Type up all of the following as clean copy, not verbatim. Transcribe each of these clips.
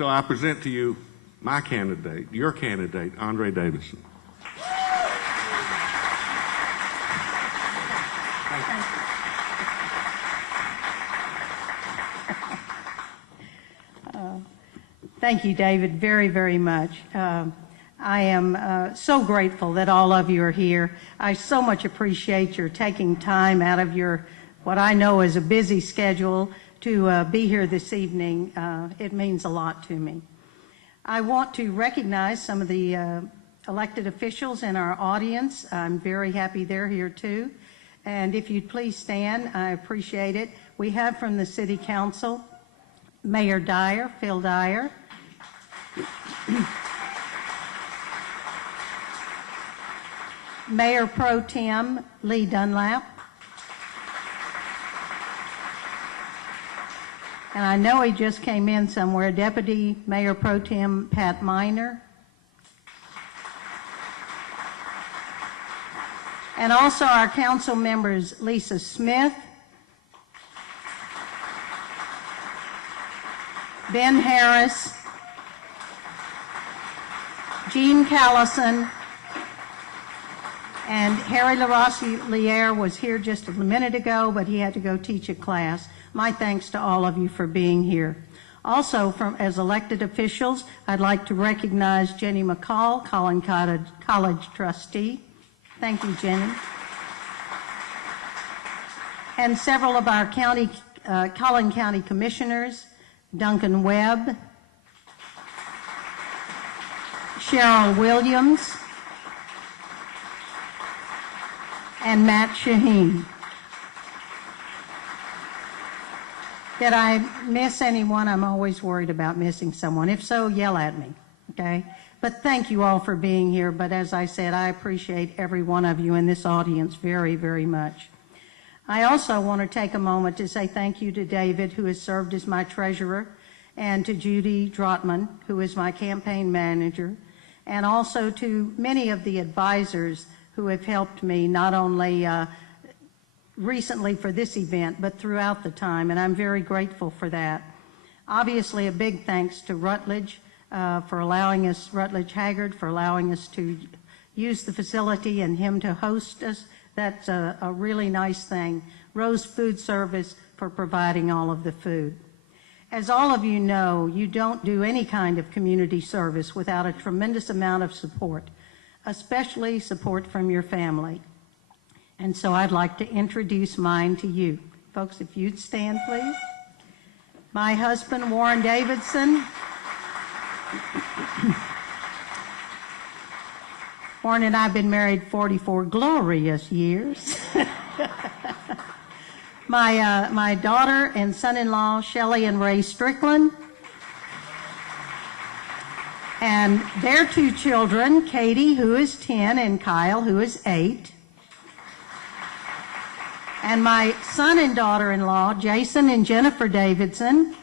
So I present to you my candidate, your candidate, Andre Davison. Thank you, David, very, very much. I am so grateful that all of you are here. I so much appreciate your taking time out of your, what I know is a busy schedule, to be here this evening. It means a lot to me. I want to recognize some of the elected officials in our audience. I'm very happy they're here too. And if you'd please stand, I appreciate it. We have from the City Council, Mayor Dyer, Phil Dyer. Mayor Pro Tem Lee Dunlap. And I know he just came in somewhere, Deputy Mayor Pro Tem Pat Miner. And also our council members Lisa Smith, Ben Harris, Jean Callison, and Harry LaRossi-Liere was here just a minute ago, but he had to go teach a class. My thanks to all of you for being here. Also, as elected officials, I'd like to recognize Jenny McCall, Collin College trustee. Thank you, Jenny. And several of our Collin County commissioners, Duncan Webb, Cheryl Williams, and Matt Shaheen. Did I miss anyone? I'm always worried about missing someone. If so, yell at me, okay? But thank you all for being here. But as I said, I appreciate every one of you in this audience very, very much. I also want to take a moment to say thank you to David, who has served as my treasurer, and to Judy Drotman, who is my campaign manager, and also to many of the advisors who have helped me, not only recently for this event, but throughout the time, and I'm very grateful for that. Obviously, a big thanks to Rutledge for allowing us, Rutledge Haggard, for allowing us to use the facility and him to host us. That's a really nice thing. Rose Food Service for providing all of the food. As all of you know, you don't do any kind of community service without a tremendous amount of support, especially support from your family. And so I'd like to introduce mine to you. Folks, if you'd stand, please. My husband, Warren Davidson. Warren and I have been married 44 glorious years. My daughter and son-in-law, Shelley and Ray Strickland. And their two children, Katie, who is 10, and Kyle, who is 8. And my son and daughter-in-law, Jason and Jennifer Davidson.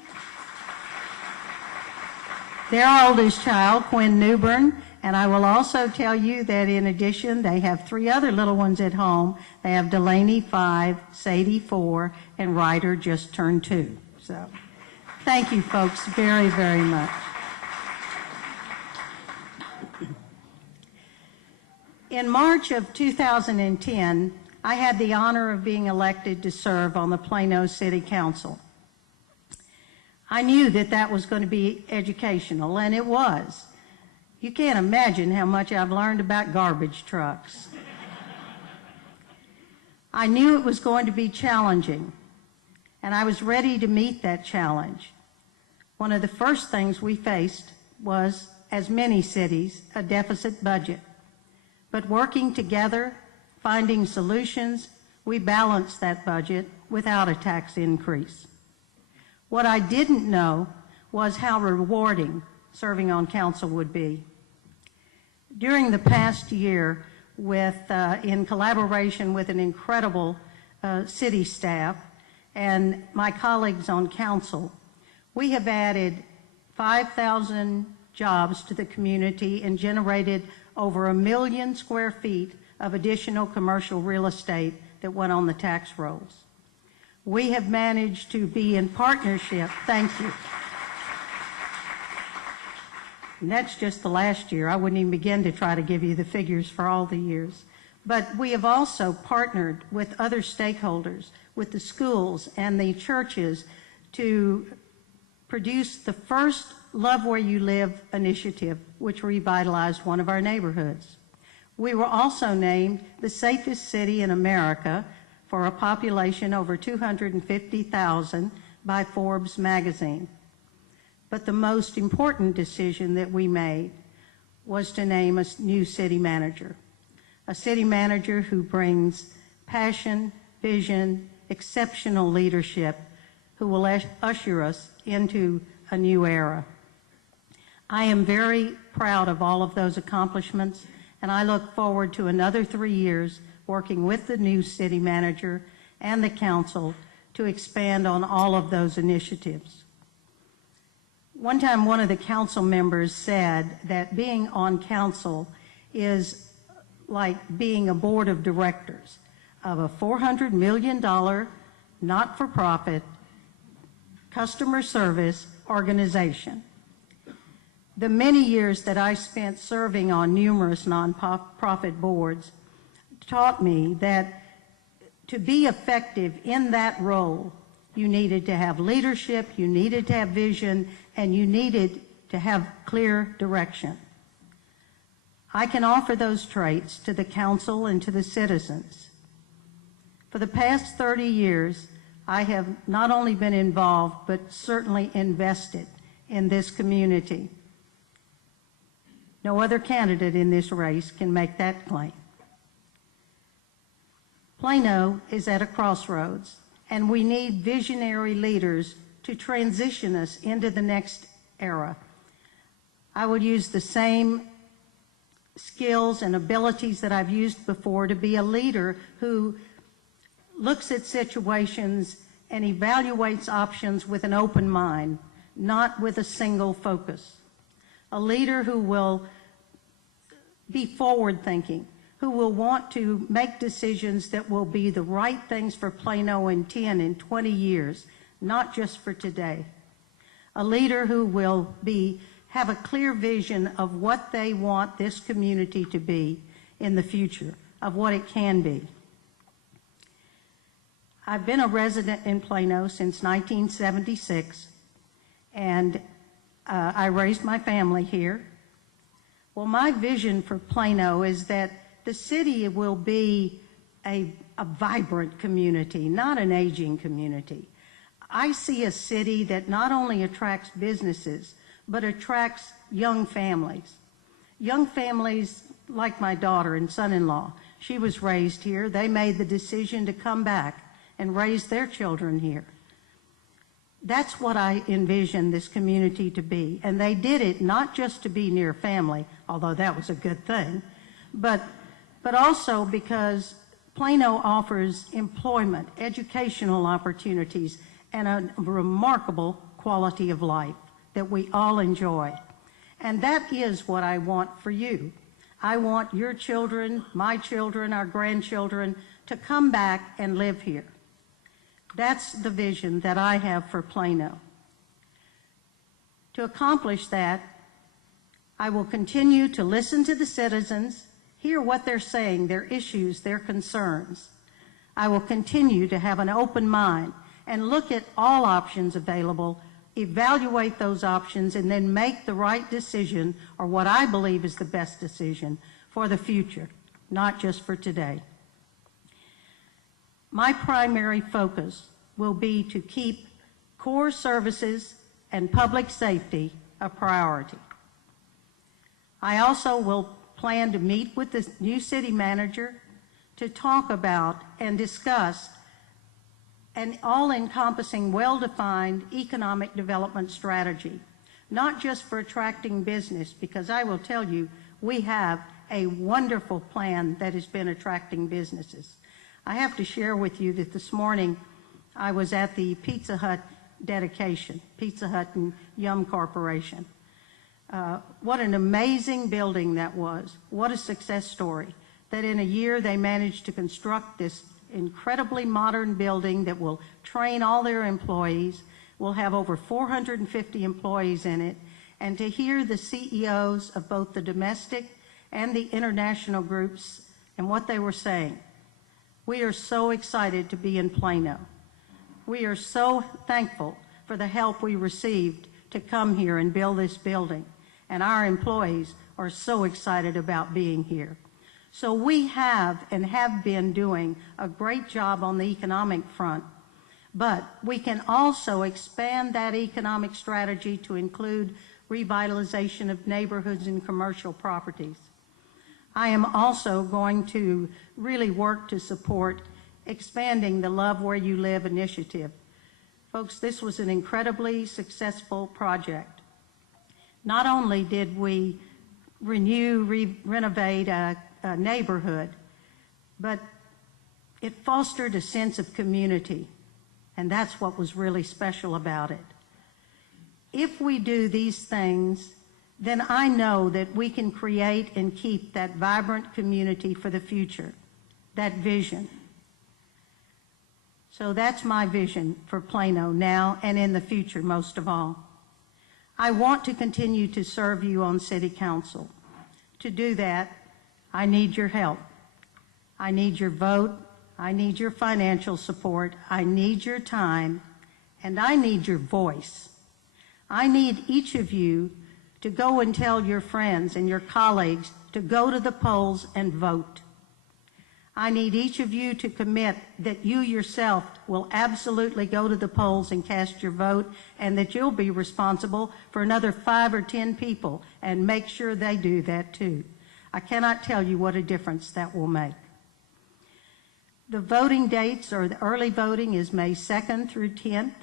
Their oldest child, Quinn Newbern. And I will also tell you that in addition, they have 3 other little ones at home. They have Delaney 5, Sadie 4, and Ryder just turned 2. So thank you folks very, very much. In March of 2010, I had the honor of being elected to serve on the Plano City Council. I knew that that was going to be educational, and it was. You can't imagine how much I've learned about garbage trucks. I knew it was going to be challenging, and I was ready to meet that challenge. One of the first things we faced was, as many cities, a deficit budget. But working together, finding solutions, we balanced that budget without a tax increase. What I didn't know was how rewarding serving on council would be. During the past year, in collaboration with an incredible city staff and my colleagues on council, we have added 5,000 jobs to the community and generated over 1 million square feet of additional commercial real estate that went on the tax rolls. We have managed to be in partnership, thank you. And that's just the last year. I wouldn't even begin to try to give you the figures for all the years. But we have also partnered with other stakeholders, with the schools and the churches, to produce the first Love Where You Live initiative, which revitalized one of our neighborhoods. We were also named the safest city in America for a population over 250,000 by Forbes magazine. But the most important decision that we made was to name a new city manager who brings passion, vision, exceptional leadership, who will usher us into a new era. I am very proud of all of those accomplishments, and I look forward to another 3 years working with the new city manager and the council to expand on all of those initiatives. One time, one of the council members said that being on council is like being a board of directors of a $400 million not-for-profit customer service organization. The many years that I spent serving on numerous nonprofit boards taught me that to be effective in that role, you needed to have leadership, you needed to have vision, and you needed to have clear direction. I can offer those traits to the council and to the citizens. For the past 30 years, I have not only been involved, but certainly invested in this community. No other candidate in this race can make that claim. Plano is at a crossroads, and we need visionary leaders to transition us into the next era. I would use the same skills and abilities that I've used before to be a leader who looks at situations and evaluates options with an open mind, not with a single focus. A leader who will be forward-thinking, who will want to make decisions that will be the right things for Plano in 10 and 20 years, not just for today. A leader who will have a clear vision of what they want this community to be in the future, of what it can be. I've been a resident in Plano since 1976, and I raised my family here. Well, my vision for Plano is that the city will be a vibrant community, not an aging community. I see a city that not only attracts businesses, but attracts young families. Young families like my daughter and son-in-law. She was raised here. They made the decision to come back and raise their children here. That's what I envision this community to be. And they did it not just to be near family, although that was a good thing, but also because Plano offers employment, educational opportunities, and a remarkable quality of life that we all enjoy. And that is what I want for you. I want your children, my children, our grandchildren to come back and live here. That's the vision that I have for Plano. To accomplish that, I will continue to listen to the citizens, hear what they're saying, their issues, their concerns. I will continue to have an open mind and look at all options available, evaluate those options, and then make the right decision, or what I believe is the best decision for the future, not just for today. My primary focus will be to keep core services and public safety a priority. I also will plan to meet with the new city manager to talk about and discuss an all-encompassing, well-defined economic development strategy, not just for attracting business, because I will tell you, we have a wonderful plan that has been attracting businesses. I have to share with you that this morning I was at the Pizza Hut dedication, Pizza Hut and Yum Corporation. What an amazing building that was. What a success story. That in a year they managed to construct this incredibly modern building that will train all their employees, will have over 450 employees in it, and to hear the CEOs of both the domestic and the international groups and what they were saying. We are so excited to be in Plano. We are so thankful for the help we received to come here and build this building, and our employees are so excited about being here. So we have and have been doing a great job on the economic front, but we can also expand that economic strategy to include revitalization of neighborhoods and commercial properties. I am also going to really work to support expanding the Love Where You Live initiative. Folks, this was an incredibly successful project. Not only did we renovate a neighborhood, but it fostered a sense of community, and that's what was really special about it. If we do these things, then I know that we can create and keep that vibrant community for the future, that vision. So that's my vision for Plano now and in the future, most of all. I want to continue to serve you on City Council. To do that, I need your help. I need your vote. I need your financial support. I need your time, and I need your voice. I need each of you to go and tell your friends and your colleagues to go to the polls and vote. I need each of you to commit that you yourself will absolutely go to the polls and cast your vote, and that you'll be responsible for another 5 or 10 people and make sure they do that too. I cannot tell you what a difference that will make. The voting dates, or the early voting, is May 2nd through 10th.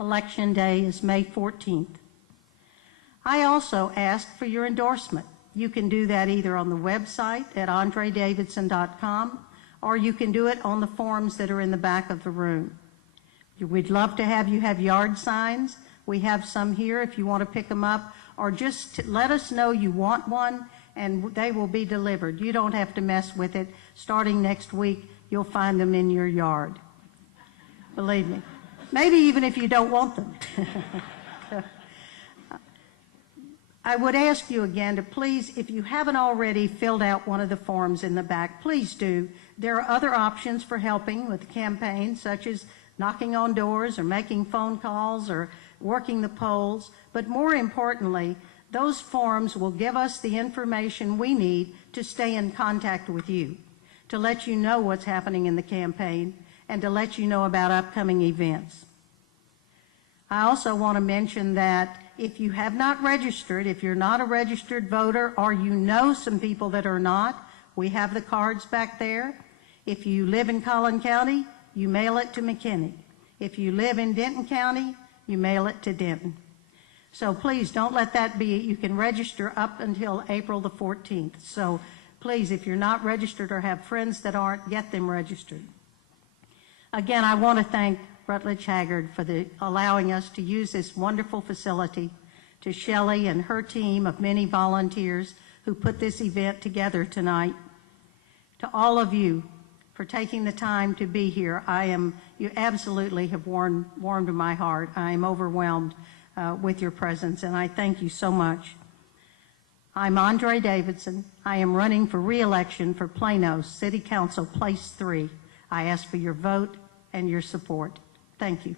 Election Day is May 14th. I also ask for your endorsement. You can do that either on the website at andredavidson.com, or you can do it on the forms that are in the back of the room. We'd love to have you have yard signs. We have some here if you want to pick them up, or just let us know you want one and they will be delivered. You don't have to mess with it. Starting next week, you'll find them in your yard. Believe me. Maybe even if you don't want them. I would ask you again to please, if you haven't already filled out one of the forms in the back, please do. There are other options for helping with the campaign, such as knocking on doors or making phone calls or working the polls. But more importantly, those forms will give us the information we need to stay in contact with you, to let you know what's happening in the campaign, and to let you know about upcoming events. I also want to mention that if you have not registered, if you're not a registered voter, or you know some people that are not, we have the cards back there. If you live in Collin County, you mail it to McKinney. If you live in Denton County, you mail it to Denton. So please don't let that be. You can register up until April the 14th. So please, if you're not registered or have friends that aren't, get them registered. Again, I want to thank Rutledge Haggard for allowing us to use this wonderful facility, to Shelley and her team of many volunteers who put this event together tonight, to all of you for taking the time to be here. You absolutely have warmed my heart. I am overwhelmed with your presence, and I thank you so much. I'm Andre Davidson. I am running for re-election for Plano City Council Place 3. I ask for your vote and your support. Thank you.